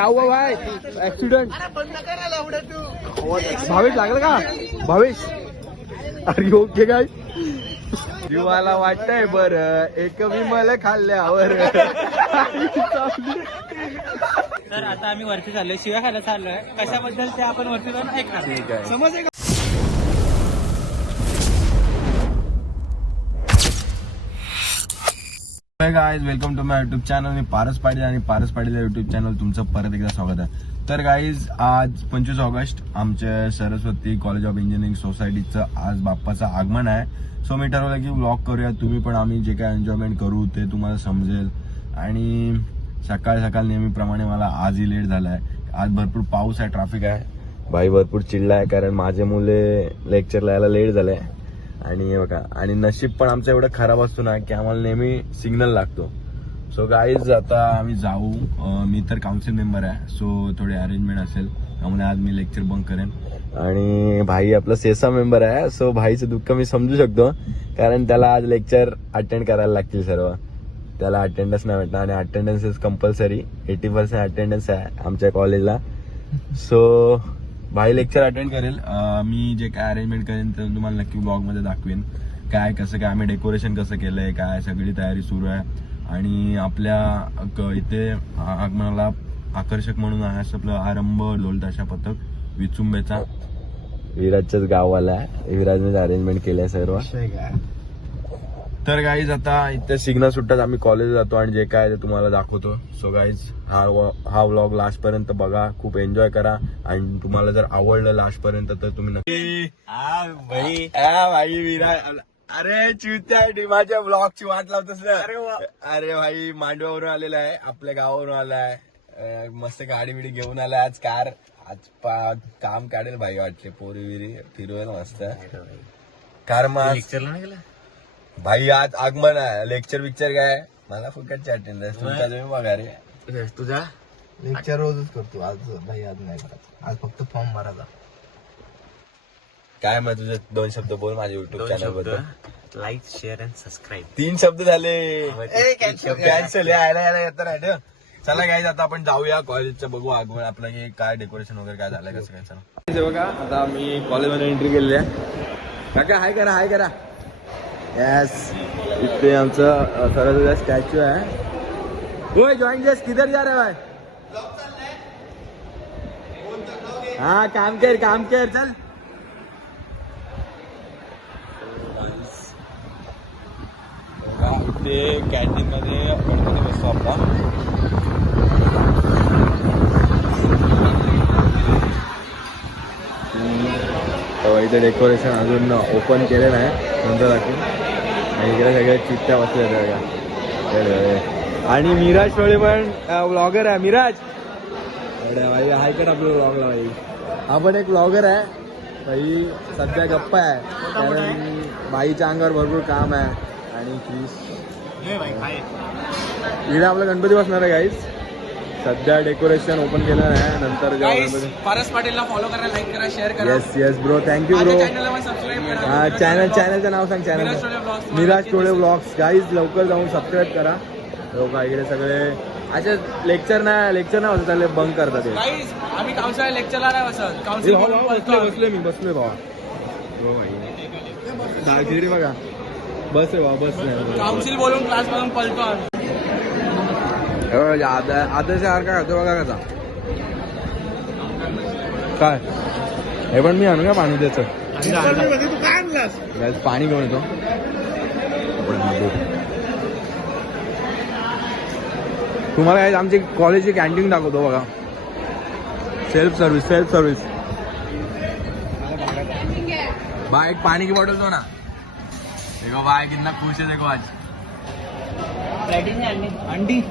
क्या हुआ भाई ऍक्सिडेंट भावेश लागलं का भावेश अरे ओके काय जीवाला वाटतंय बर एक विमल खाल्ल्यावर तर आता आम्ही वरती चाललोय शिव्या खायला चाललोय कशाबद्दल ते आपण वरती जाऊन ऐकणार. ठीक आहे समजलं का? Guys welcome to my YouTube channel. मी पारस पाटील आणि पारस पाटील युट्यूब चॅनल तुमचं परत एकदा स्वागत आहे. तर गाईज आज 25 ऑगस्ट आमच्या सरस्वती कॉलेज ऑफ इंजिनिअरिंग सोसायटीचं आज बाप्पाचं आगमन आहे. सो मी ठरवलं की व्लॉग करूया, तुम्ही पण आम्ही जे काय एन्जॉयमेंट करू ते तुम्हाला समजेल. आणि सकाळ सकाळ नेहमीप्रमाणे मला आजही लेट झालाय. आज भरपूर पाऊस आहे, ट्रॅफिक आहे. भाई भरपूर चिडला आहे कारण माझे मुले लेक्चरला यायला लेट झाले. आणि हे बघा, आणि नशीब पण आमचं एवढं खराब असतो ना की आम्हाला नेहमी सिग्नल लागतो. सो गाईज आता आम्ही जाऊ. मी तर काउन्सिल मेंबर आहे, सो थोडी अरेंजमेंट असेल त्यामुळे आज मी लेक्चर बंक करेन. आणि भाई आपला सेसा मेंबर आहे, सो भाईचं दुःख मी समजू शकतो कारण त्याला आज लेक्चर अटेंड करायला लागतील सर्व. त्याला अटेंडन्स नाही भेटणार आणि अटेंडन्स इज कंपल्सरी. 80% अटेंडन्स आहे आमच्या कॉलेजला. सो भाई लेक्चर अटेंड करेल. मी जे काय अरेंजमेंट करेन ते तुम्हाला नक्की ब्लॉग मध्ये दाखवेन. काय कसं काय आम्ही डेकोरेशन कसं केलंय, काय सगळी तयारी सुरू आहे. आणि आपल्या इथे आगमनाला आकर्षक म्हणून आहे असं आपलं आरंभ ढोलताशा पथक विचुंबेचा. विराजच्याच गावाला आहे, विराजने अरेंजमेंट केलंय सर्व. तर गाईज आता इथे सिग्नल सुटतात आम्ही कॉलेज जातो आणि जे काय ते तुम्हाला दाखवतो. सो गाईज हा व्लॉग लास्ट पर्यंत बघा, खूप एन्जॉय करा. आणि तुम्हाला जर आवडलं लास्ट पर्यंत तर तुम्ही नक्की भाई विराज. अरे चिवत्या डिमाच्या ब्लॉगची वाट लावतोस ना. अरे भाई मांडव्यावरून आलेला आहे, आपल्या गावावरून आला आहे. मस्त गाडी बिडी घेऊन आलाय आज. कार आज काम काढेल भाई वाटले. पोरी विरी फिरवेल मस्त कार. मग भाई आज आगमन आहे, लेक्चर पिक्चर काय मला फुकटची अटेंडन्स. तुमचा तुम्ही बघा रे. तुझा लेक्चर रोजच करतो. आज भाई आज नाही करत, आज फक्त फॉर्म भरायचा. काय मग तुझे 2 शब्द बोल माझ्या युट्यूब चॅनल बद्दल. Like share and subscribe. 3 शब्द झाले. कॅन्सल यायला येत नाही. चला गाईज आता आपण जाऊया कॉलेजचं, बघू आगमन आपलं की काय डेकोरेशन वगैरे काय झालंय कसं काय. चला बघा आता मी कॉलेजमध्ये एंट्री केलेली आहे. काका हाय करा, हाय करा. यस, इथे आमचं सरस्वती स्टॅच्यू आहे. ओए जॉइन जस्ट किधर जा रहा है? हाँ काम कर चल. इथे कॅन्टीन मध्ये गणपती बसतो आपला. इथे डेकोरेशन अजून ओपन केलेलं आहे, नंतर दाखवून. आणि इकडे सगळ्या चिठ्ठ्या बसल्या. आणि मिराज टोळे पण व्लॉगर आहे. मिराज हाय कर आपलं व्लॉगला. भाई हा पण एक व्लॉगर आहे. भाई सध्या गप्पा आहे कारण बाईच्या अंगावर भरपूर काम आहे. आणि इकडे आपला गणपती बसणार आहे गाईज. सध्या डेकोरेशन ओपन केलं आहे, नंतर पारस पाटीलला फॉलो करा, लाईक करा, शेअर करा. Yes bro, thank you bro. Subscribe करा. हा चॅनलचं नाव सांग. Channel Miraj Tole vlogs. Guys लवकर जाऊन सबस्क्राईब करा. लोक इकडे सगळे अच्छा लेक्चर नाही होत चालले, बंक करतात. आम्ही काउन्सिल लेक्चरला नाही बसत. काउन्सिल बसलोय भावा. तिकडे बघा बस रे बाबा, बस नाही. काउन्सिल बोलून क्लास मधून पळतो. आदर्श सारखा खातो बघा कसा काय. हे पण मी आणू का पाणी त्याचं? पाणी घेऊन येतो. तुम्हाला आमची कॉलेजची कॅन्टीन दाखवतो बघा. Self service. बा एक पाणी की बॉटल दो ना. देखो भाई कितना खुश है, देखो आज. अंडी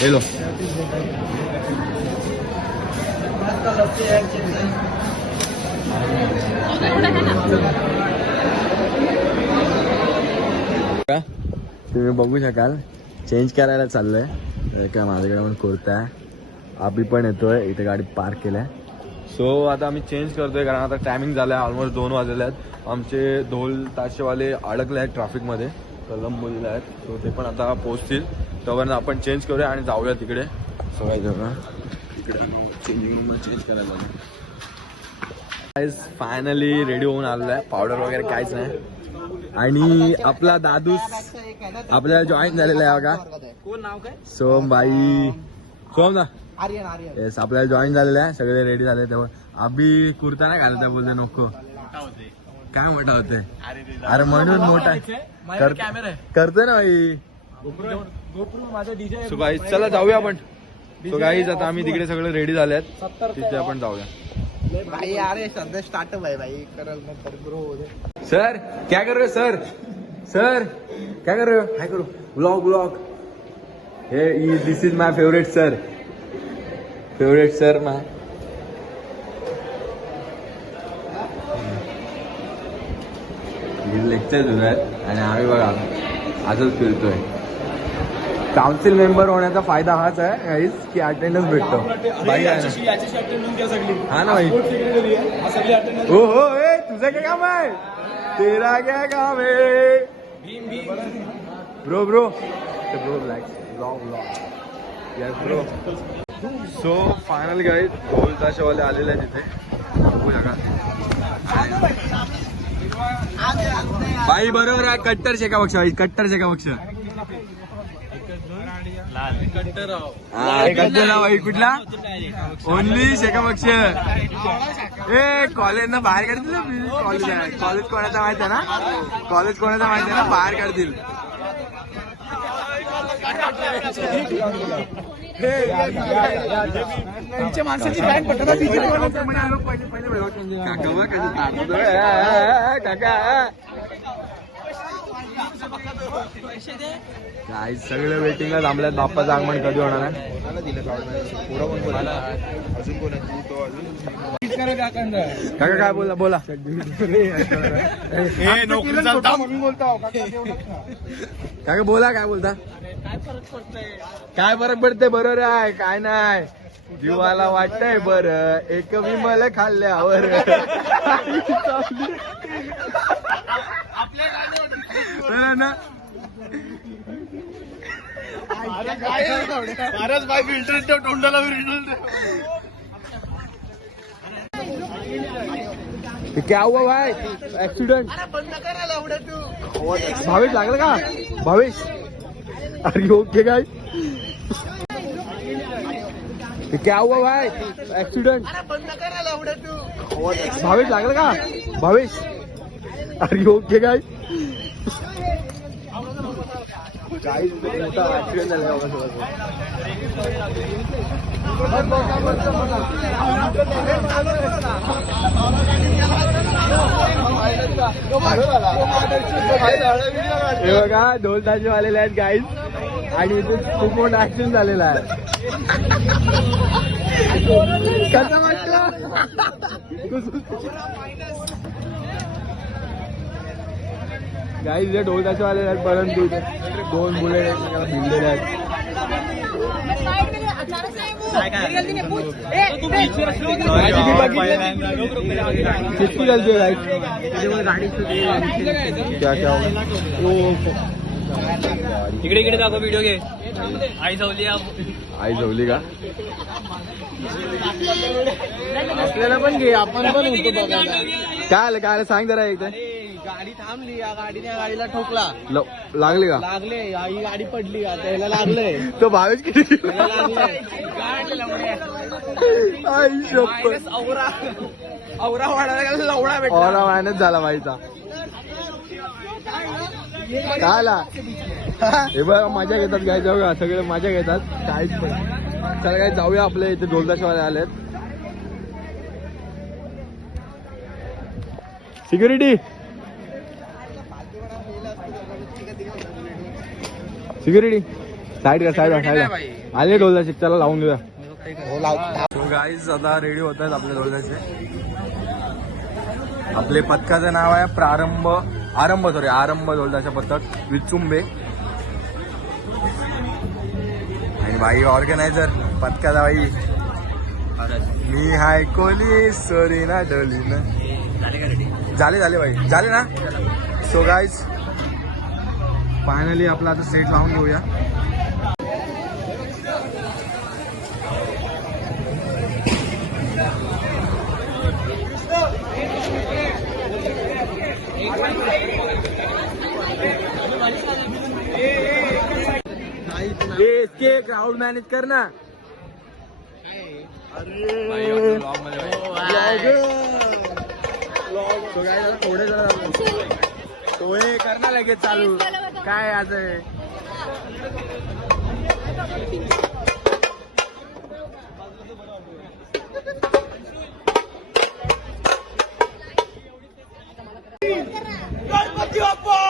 हेलो तुम्ही बघू शकाल चेंज करायला चाललोय. काय माझ्याकडे पण कुर्ता आहे. आम्ही पण येतोय, इथे गाडी पार्क केलाय. सो आता आम्ही चेंज करतोय कारण आता टायमिंग झालाय, ऑलमोस्ट 2 वाजलेले आहेत. आमचे ढोल ताशेवाले अडकले आहेत ट्रॅफिकमध्ये, कलंबोलीला आहेत. सो ते पण आता पोहोचतील. तोपर्यंत आपण चेंज करूया आणि जाऊया तिकडे. सगळ्या जगा तिकडे चेंजिंग रूम चेंज करायला लागेल. फायनली रेडी होऊन आलेला आहे. पावडर वगैरे काहीच नाही. आणि आपला दादूस आपल्याला जॉईन झालेला आहे बघा. कोण नाव काय? सोमबाई सोम ना आर्यन आर्यन येस आपल्याला जॉईन झालेलं आहे. सगळे रेडी झाले. तेव्हा अभि कुर्ता नाही घालत बोलते नको काय मोठा होते. अरे म्हणून मोठा करतोय ना भाई. सो गाईज चला जाऊया आपण. सो गाईज आता आम्ही तिकडे सगळे रेडी झाले आहेत. तिथे आपण जाऊया. भाई अरे सध्या स्टार्टअप आहे भाई करल नंतर ग्रो होते. सर क्या कर रहे हो सर. सर क्या कर रहे हो. काय करू ब्लॉग ब्लॉग. हे this is my favourite sir. Favourite sir my. Lecture सुरू आहेत आणि आम्ही बघा असंच फिरतोय. काउन्सिल मेंबर होण्याचा फायदा हाच आहे गाईज की अटेंडन्स भेटतो. हा ना भाई. हो हो ए तुझं काय काम आहे. तेरा क्या काम आहे bro bro bro blog yes bro. So final guys ढोल ताशेवाले आलेले आहे तिथे. बघू नका भाई बरोबर आहे. कट्टर शेका पक्ष भाई कट्टर शेका पक्ष. कट्टर ना भाई कुठला ओनली शेका पक्ष. ए कॉलेज ना बाहेर काढतील. कॉलेज आहे. कॉलेज कोणाचा माहिती आहे ना. कॉलेज कोणाचा माहिती आहे ना बाहेर काढतील. माणसाची काका काय सगळे वेटिंगला थांबल्यात. बाप्पाचं आगमन कधी होणार आहे. काका काय बोला बोला. काका बोला काय बोलता. काय फरक पडते. बरोबर आहे काय नाही. जीवाला वाटतंय बरं एक विमल खाल्ल्यावर. ना क्या हुआ भाई ऍक्सिडेंट. भावेश लागलं का भावेश. अरे ओके काय क्या हुआ भाई ऍक्सिडेंट. भावेश लागलं का भावेश. अरे ओके काय काही मोठा ऍक्सिडेंट झाला. हे बघा ढोल ताशे आलेले आहेत गाईज. आणि इथे खूप मोठा ऍक्सिडेंट झालेला आहे. कसं वाटलं. गाईज जे ढोल ताशे आलेले आहेत परंतु इथे 2 मुले भिडलेले आहेत. किती गलती है गाइस. क्या क्या इकडे इकडे दाखव व्हिडिओ घे. आई जाऊली का आपल्याला पण घे. आपण पण होतो बघायला. काय काय सांग जरा एकदा. गाडी थांबली. या गाडीने या गाडीला ठोकला. लागले का. लागले. ही गाडी पडली का त्याला लागले. तो भावेश किती औरा वाढायला लवडा भेटला. औरा वाहनच झाला बाईचा. काय आला हे बघा मजा घेतात गाय. जाऊया सगळे मजा घेतात. काहीच पण चला काय जाऊया. आपल्या इथे ढोल ताशेवाले आलेत. सिक्युरिटी सिक्युरिटी साईड का साईड आले ढोल ताशे. चला लावून घेऊया. सो गाईज आता रेडी होत आहेत आपले ढोल ताशे. आपले पथकाचं नाव आहे आरंभ ढोल ताशे पथक विचुंबे. आणि बाई ऑर्गनायझर पथकाचा बाई मी हाय कोली सोरी ना डोली ना. झाले बाई झाले ना. सो गाईज फायनली आपला आता सेट लावून घेऊया. राहुल मॅनेज कर ना. थोडे कर ना लगेच चालू. काय आज आहे गणपती बाप्पा.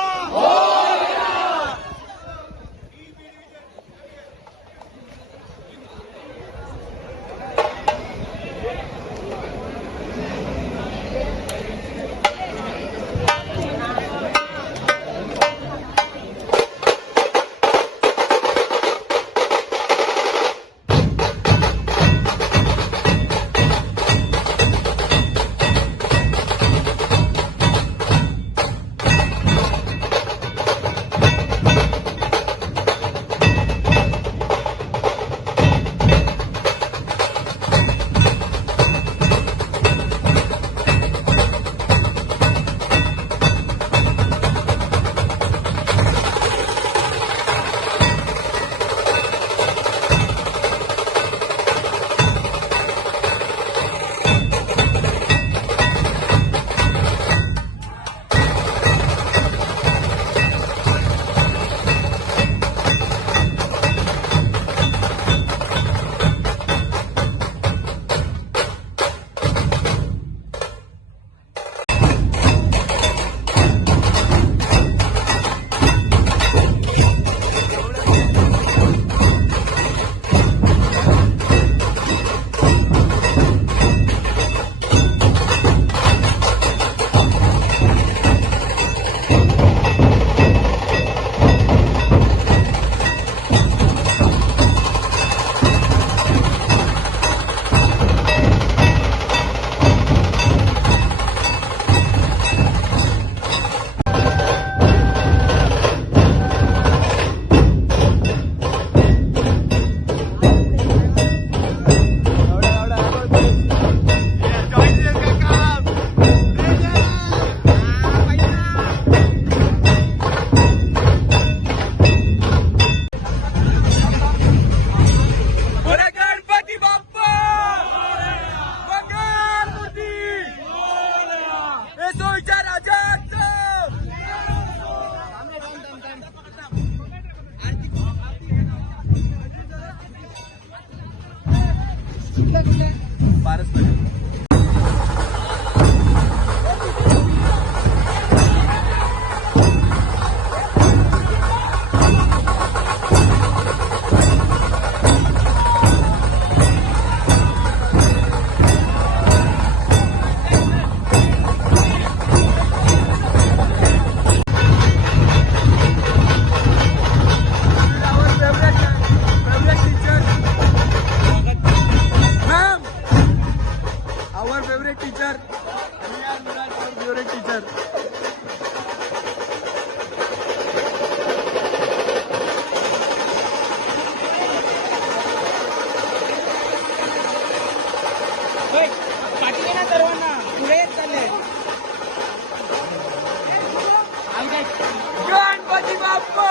गणपती बाप्पा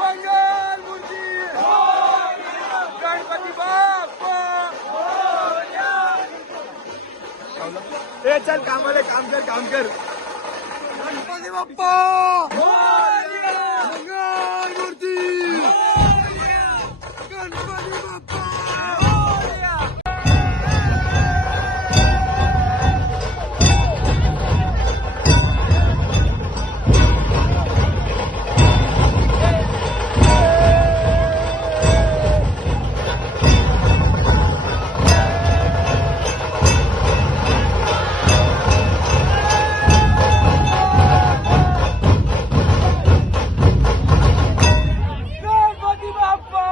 मंगल मूर्ती. गणपती बाप्पा. ए चल कामाला काम कर. गणपती बाप्पा मंगल मूर्ती. गणपती बाप्पा.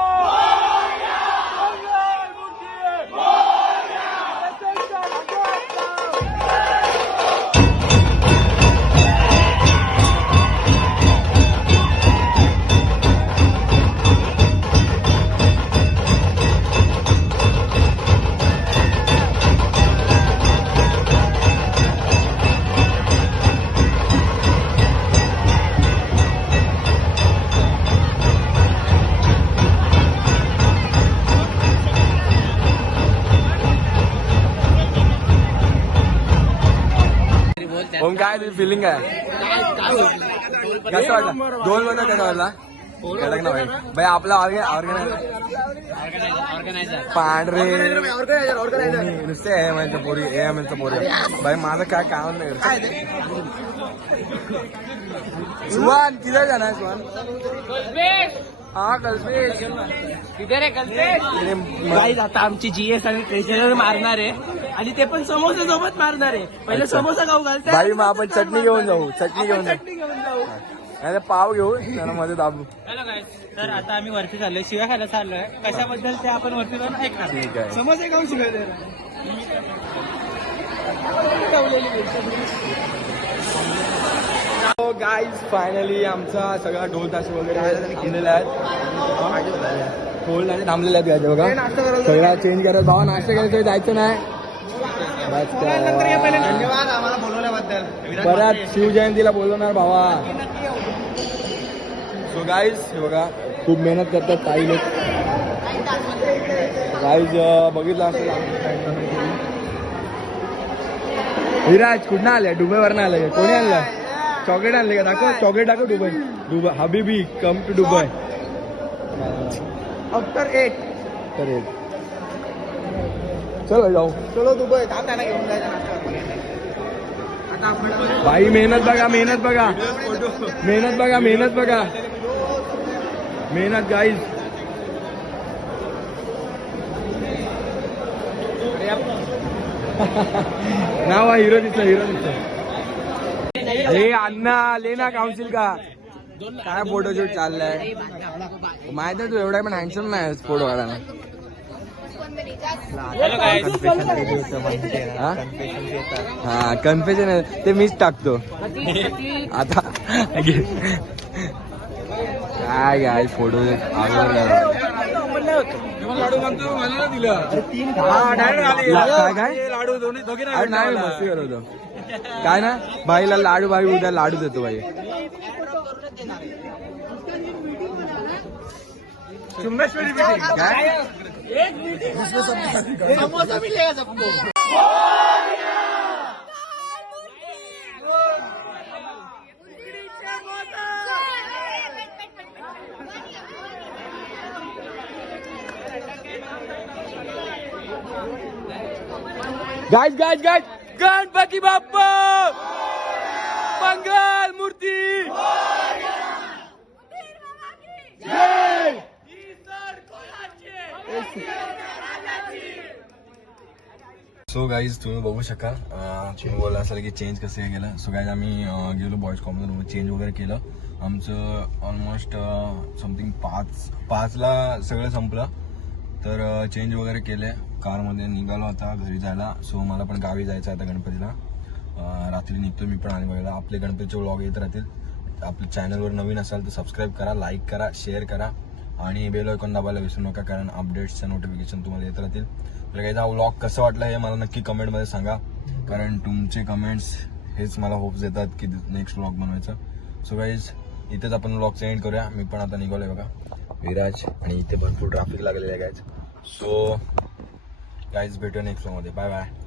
काय तुझी फिलिंग काय कसं वाटलं ढोल बद्दल कसं वाटला कडक ना भाई आपला ऑर्गनायझर पांढरे नुसते एमएलचं पोरी एमएलचं पोरी भाई माझं काय काम नाही सुहान किधर जाना है सुहान हाँ कल्पेश किधर आहे कल्पेश आता आमची जीएस आणि ट्रेजर मारणार आहे आणि ते पण समोसा सोबत मारणार आहे पहिले समोसा खाऊ घालते भाई मग आपण चटणी घेऊन जाऊ चटणी घेऊन जाऊ नाही पाव घेऊ त्याला मध्ये दाबू हॅलो गाईज तर आता आम्ही वरती चाललोय शिव्या खायला चाललोय कशाबद्दल ते आपण वरती जाऊन ऐकणार ठीक आहे समोसे खाऊन शिवाय गाईज फायनली आमचा सगळा ढोल ताशे वगैरे थांबलेला आहेत ढोल ताशे थांबलेले आहेत गायचे बघा सगळा चेंज करत भावा नाश्ता करायचं जायचं नाही धन्यवाद आम्हाला बोलवल्याबद्दल परत शिवजयंतीला बोलवणार भावा सो गाईज हे बघा खूप मेहनत करतात काही लोक गाईज बघितलं असेल विराज कुठं आले दुबईवरनं आले कोणी आणलं चॉकलेट आणले का दाखव चॉकलेट दाखव दुबई हबीबी कम टू दुबई आफ्टर 8 चलो जाऊ चलो दुबई त्यांना घेऊन जायचं नाश्ता भाई मेहनत बघा मेहनत बघा मेहनत बघा मेहनत बघा मेहनत गाईज नाव हिरो दिसला हे अण्णा आले ना काउन्सिल का काय फोटोशूट चाललाय माहित आहे तू एवढा पण हँडसम नाही फोटो काढायला हा कन्फेशन ते मीच टाकतो आता काय काय फोटो लाडू दोघी नाही मस्ती करत होतो काय ना बाईला लाडू बाई उद्या लाडू देतो बाई काय समोसा मिलेगा सबको guys guys guys Ganpati Bappa मंगल मूर्ती सो गाईज तुम्ही बघू शकाल तुम्ही बोलला असाल की चेंज कसं काय केलं सो गाईज आम्ही गेलो बॉईज कॉमन चेंज वगैरे केलं आमचं ऑलमोस्ट समथिंग 5ला सगळं संपलं तर चेंज वगैरे केले कारमध्ये निघालो आता घरी जायला सो मला पण गावी जायचं आता गणपतीला रात्री निघतो मी पण आणि बघायला आपले गणपतीचे व्लॉग येत राहतील आपल्या चॅनलवर नवीन असाल तर सबस्क्राईब करा लाईक करा शेअर करा आणि बेल आयकॉन दाबायला विसरू नका कारण अपडेट्सचं नोटिफिकेशन तुम्हाला येत राहतील तर काही हा व्लॉग कसं वाटलं हे मला नक्की कमेंटमध्ये सांगा कारण तुमचे कमेंट्स हेच मला होप्स देतात की नेक्स्ट व्लॉग बनवायचं सो गाईज इथेच आपण व्लॉगचं एंड करूया मी पण आता निघालोय बघा विराज आणि इथे भरपूर ट्रॅफिक लागलेलं आहे गाईज सो गाईज भेटूया नेक्स्ट व्लॉगमध्ये बाय बाय